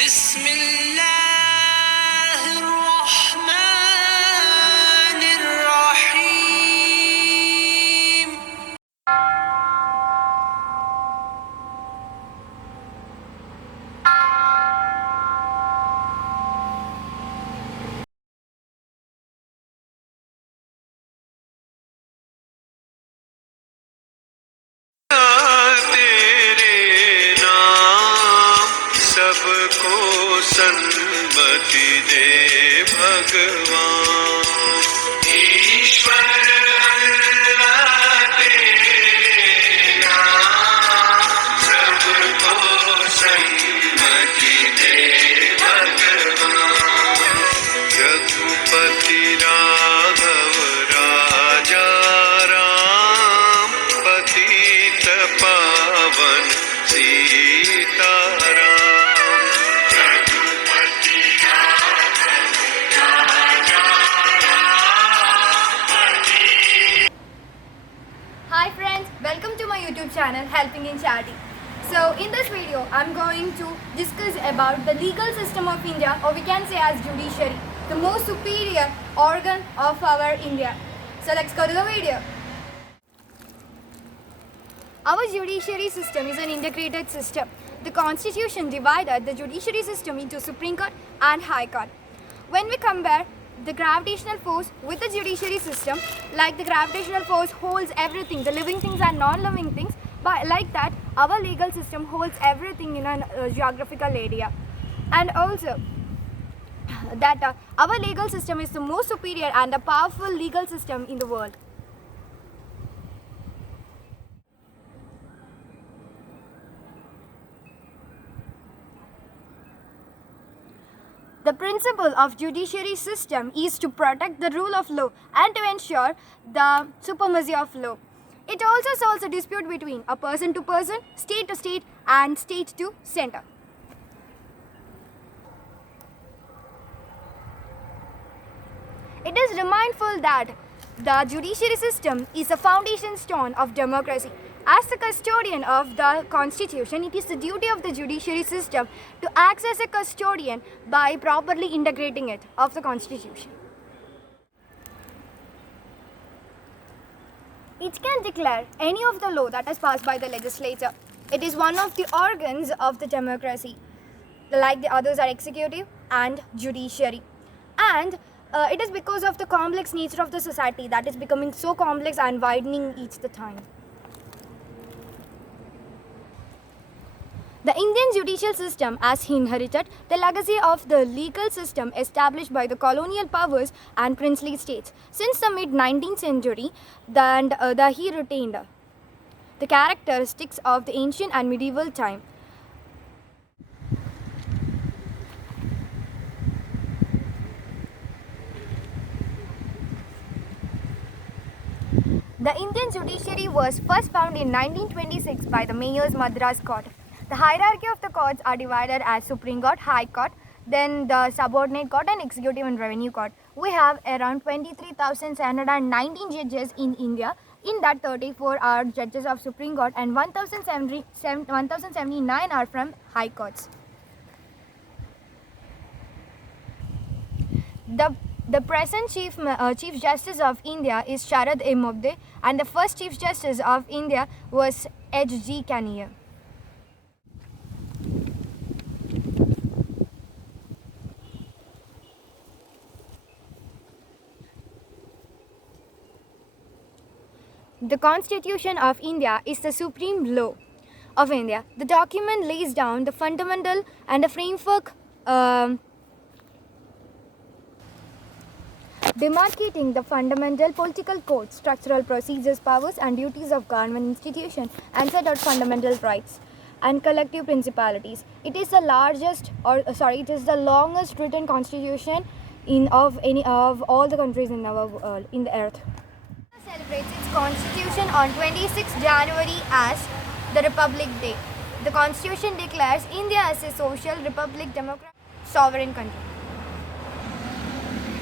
بسم الله الرحمن الرحيم. तेरे नाम सबको सन्मति दे भगवान ईश्वर अल्लाह तेरे नाम सबको सन्मति दे भगवान रघुपति राघव राजा राम पतित पावन सीताराम रघुपति राघव राजा राम पतित. Hi friends, welcome to my YouTube channel Helping in Charity. So in this video I'm going to discuss about the legal system of India, or we can say as judiciary, the most superior organ of our India. So let's go to the video. Our judiciary system is an integrated system. The constitution divided the judiciary system into Supreme Court and High Court. When we compare the gravitational force with the judiciary system, like the gravitational force holds everything, the living things and non-living things, but like that our legal system holds everything in a geographical area. And also that our legal system is the most superior and a powerful legal system in the world. The principle of judiciary system is to protect the rule of law and to ensure the supremacy of law. It also solves a dispute between a person to person, state to state, and state to center. It is remindful that the judiciary system is a foundation stone of democracy. As the custodian of the constitution, it is the duty of the judiciary system to act as a custodian by properly integrating it of the constitution. It can declare any of the law that is passed by the legislature. It is one of the organs of the democracy. Like the others are executive and judiciary. And it is because of the complex nature of the society that is becoming so complex and widening each the time. The Indian judicial system has inherited the legacy of the legal system established by the colonial powers and princely states. Since the mid-19th century, he retained the characteristics of the ancient and medieval time. The Indian judiciary was first found in 1926 by the Mayor's Madras Court. The hierarchy of the courts are divided as Supreme Court, High Court, then the Subordinate Court and Executive and Revenue Court. We have around 23,719 judges in India. In that 34 are judges of Supreme Court and 1,079 are from High Courts. The present Chief Justice of India is Sharad A. Mobde, and the first Chief Justice of India was H.G. Kaniya. The Constitution of India is the supreme law of India. The document lays down the fundamental and the framework demarcating the fundamental political code, structural procedures, powers and duties of government institutions, and set out fundamental rights and collective principalities. It is the longest written constitution of all the countries in our world, in the earth. Celebrates its constitution on 26 January as the Republic Day. The constitution declares India as a social, republic, democratic, sovereign country.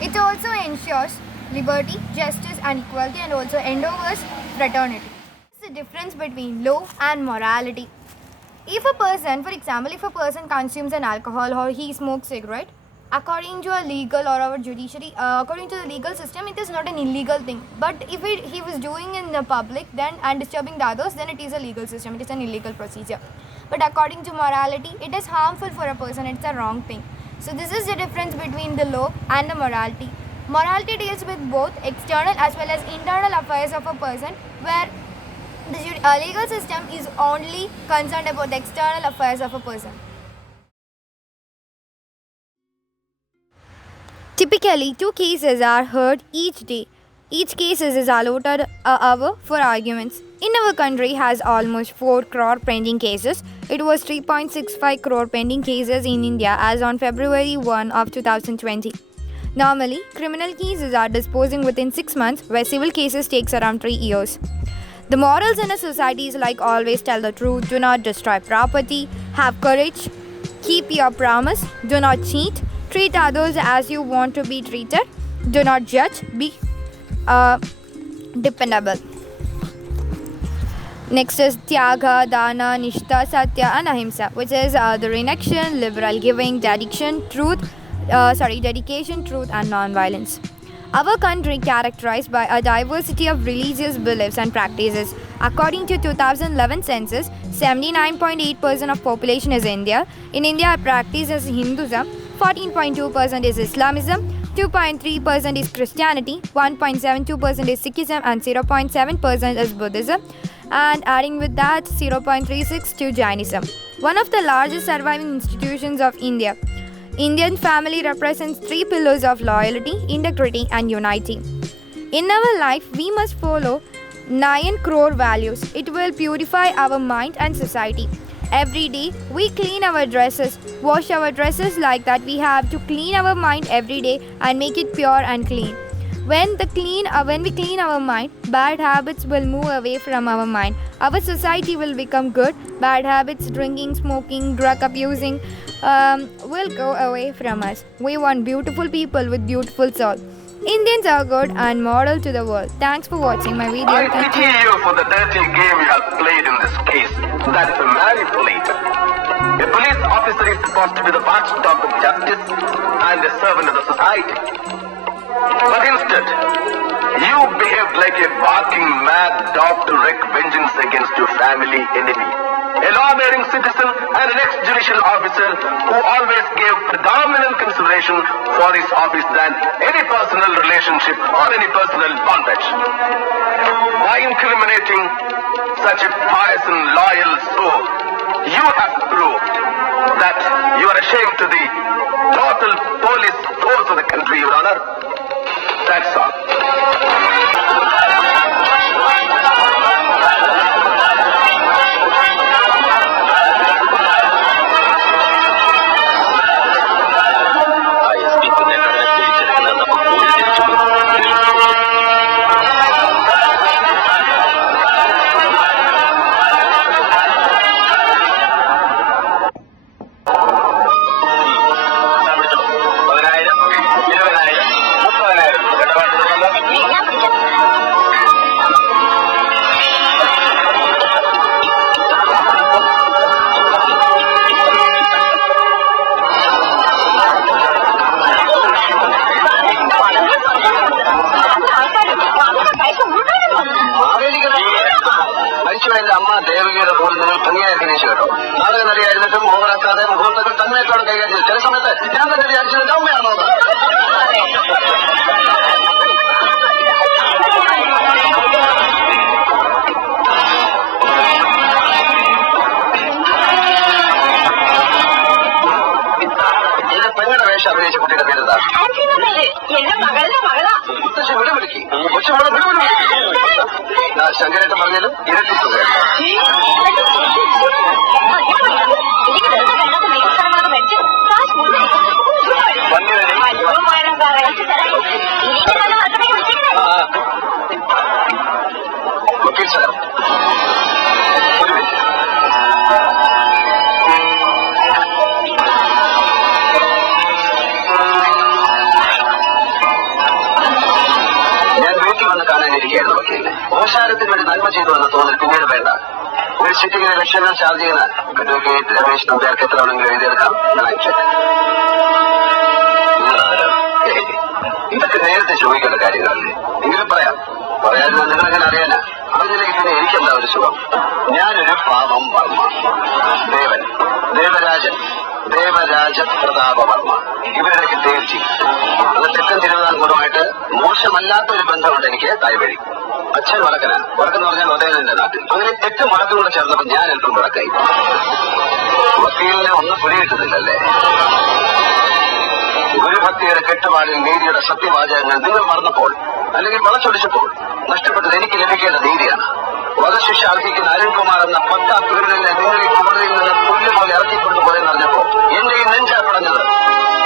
It also ensures liberty, justice and equality, and also endowers fraternity. What is the difference between law and morality? If a person, for example, if a person consumes an alcohol or he smokes cigarette, according to a legal or our judiciary, according to the legal system, it is not an illegal thing. But if he was doing in the public then and disturbing the others, then it is a legal system. It is an illegal procedure. But according to morality, it is harmful for a person. It's a wrong thing. So this is the difference between the law and the morality. Morality deals with both external as well as internal affairs of a person, where the legal system is only concerned about the external affairs of a person. Typically, 2 cases are heard each day. Each case is allotted an hour for arguments. In our country has almost 4 crore pending cases. It was 3.65 crore pending cases in India as on February 1 of 2020. Normally, criminal cases are disposing within 6 months, where civil cases takes around 3 years. The morals in a society is like always tell the truth, do not destroy property, have courage, keep your promise, do not cheat, treat others as you want to be treated, do not judge, be dependable. Next is Tyaga, Dana, Nishtha, Satya and Ahimsa, which is the renection, liberal giving, dedication, truth and non-violence. Our country characterized by a diversity of religious beliefs and practices. According to 2011 census, 79.8% of population is India. In India, practices Hinduism, 14.2% is Islamism, 2.3% is Christianity, 1.72% is Sikhism and 0.7% is Buddhism, and adding with that 0.36 to Jainism. One of the largest surviving institutions of India. Indian family represents 3 pillars of loyalty, integrity and unity. In our life, we must follow 9 core values. It will purify our mind and society. Every day, we clean our dresses, wash our dresses like that. We have to clean our mind every day and make it pure and clean. When we clean our mind, bad habits will move away from our mind. Our society will become good. Bad habits, drinking, smoking, drug abusing, will go away from us. We want beautiful people with beautiful soul. Indians are good and model to the world. Thanks for watching my video. I pity you for the dirty game you have played in this case. That's manipulated. A police officer is supposed to be the watchdog of justice and a servant of the society. But instead, you behaved like a barking mad dog to wreak vengeance against your family enemy. A law-abiding citizen and an ex-judicial officer who always gave predominant consideration for his office than any personal relationship or any personal bondage. By incriminating such a pious and loyal soul, you have proved that you are ashamed to the total police force of the country, Your Honor. That's all. ശങ്കരേട്ടൻ പറഞ്ഞാലും ഇരട്ടി തുക. വക്കീൽ sir, ഞാൻ വീട്ടിൽ വന്ന് കാണാനിരിക്കുകയായിരുന്നു വക്കീലിനെ. ഓശാരത്തിന് വേണ്ടി നന്മ ചെയ്തു എന്ന തോന്നൽ പിന്നീട് വേണ്ട. ഒരു സിറ്റിങ്ങിന് ലക്ഷങ്ങൾ ചാർജ് ചെയ്യുന്ന അഡ്വക്കേറ്റ് രമേശ് നമ്പ്യാർക്ക് എത്ര വേണമെങ്കിലും എഴുതിയെടുക്കാം. ഇതൊക്കെ നേരത്തെ ചോദിക്കേണ്ട കാര്യങ്ങളല്ലേ? എങ്കിലും പറയാതെ നിങ്ങളെങ്ങനെ അറിയാനാ? അറിഞ്ഞില്ലെങ്കിൽ പിന്നെ എനിക്കെന്താ ഒരു സുഖം. ഞാനൊരു പാവം വർമ്മ, ദേവരാജ പ്രതാപവർമ്മ, ഇവരുടെയൊക്കെ തേർച്ചി. അത് തെക്കൻ തിരുവിതാംകൂറുമായിട്ട് മോശമല്ലാത്ത ഒരു ബന്ധമുണ്ട് എനിക്ക്. തായ്വഴി അച്ഛൻ വടക്കനാണ്. വടക്കെന്ന് പറഞ്ഞാൽ ഉദയനന്റെ നാട്ടിൽ. അങ്ങനെ 8 വടക്കും കൂടെ ചേർന്നപ്പോൾ ഞാൻ അല്പം വടക്കായി. വക്കീലിനെ ഒന്നും പിടികിട്ടുന്നില്ലല്ലേ? ഗുരുഭക്തിയുടെ കെട്ടുപാടിൽ നീതിയുടെ സത്യവാചകങ്ങൾ നിങ്ങൾ മറന്നപ്പോൾ, അല്ലെങ്കിൽ വളച്ചൊടിച്ചപ്പോൾ നഷ്ടപ്പെട്ടത് എനിക്ക് ലഭിക്കേണ്ട നീതിയാണ്. വധശിക്ഷ അർഹിക്കുന്ന അരുൺകുമാർ എന്ന 10 പീഡനങ്ങളെ നിങ്ങൾ ഈ കോടതിയിൽ നിന്ന് പുല്ലുപോലെ ഇറക്കിക്കൊണ്ടുപോയെന്ന് അറിഞ്ഞപ്പോൾ എന്റെ ഈ നെഞ്ചാ പടഞ്ഞത്.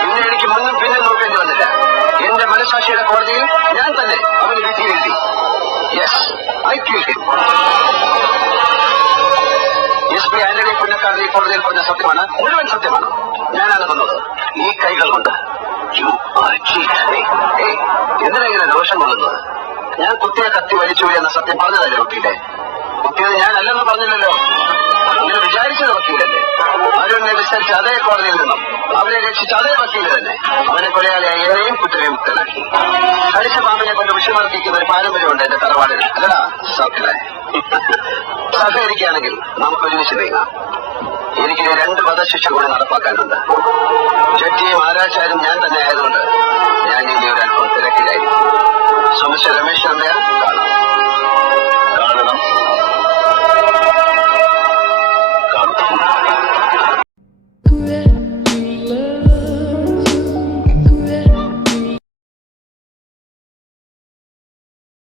പിന്നെ എനിക്ക് മുന്നും പിന്നെ നോക്കേണ്ടി വന്നില്ല. എന്റെ മനസാക്ഷിയുടെ കോടതിയിൽ ഞാൻ തന്നെ അവന് വിധി എഴുതി. Yes, I killed him. SP Antony Punnakkaran ഈ കോടതിയിൽ പറഞ്ഞ സത്യമാണ്, മുഴുവൻ സത്യമാണ്. ഞാനാണ് വന്നത് ഈ കൈകൾ കൊണ്ട്. എന്തിനാ ഇങ്ങനെ ദോഷം കൊള്ളുന്നത്? ഞാൻ കുത്തിയ കത്തി വലിച്ചു എന്ന സത്യം പറഞ്ഞതല്ലേ വക്കീലെ? കുത്തിയത് ഞാനല്ലെന്ന് പറഞ്ഞില്ലല്ലോ. ഇങ്ങനെ വിചാരിച്ചത് വക്കീലല്ലേ? അവരെന്നെ വിസ്തരിച്ച് അതേ കോടതിയിൽ നിന്നും അവരെ രക്ഷിച്ച അതേ വക്കീല് തന്നെ അവനെ കൊലയാളിയായി എന്നെയും കുറ്റവിമുക്തനാക്കി. കടിച്ച പാമ്പിനെ കൊണ്ട് വിഷമർപ്പിക്കുന്ന ഒരു പാരമ്പര്യമുണ്ട് എന്റെ തറവാടിന്. അല്ലടാ സൗഖ്യനെ? സഹകരിക്കുകയാണെങ്കിൽ നമുക്ക് ഒരുമിച്ച് നീങ്ങാം. എനിക്ക് 2 വധശിക്ഷ കൂടി നടപ്പാക്കാനുണ്ട്. ജഡ്ജിയും ആരാച്ചാരും ഞാൻ തന്നെ ആയതുകൊണ്ട് ഞാൻ ഇനി ഒരല്പം തിരക്കിലായിരിക്കും. സുമിസ്റ്റർ രമേശ് നമ്പ്യാർ കാണാം.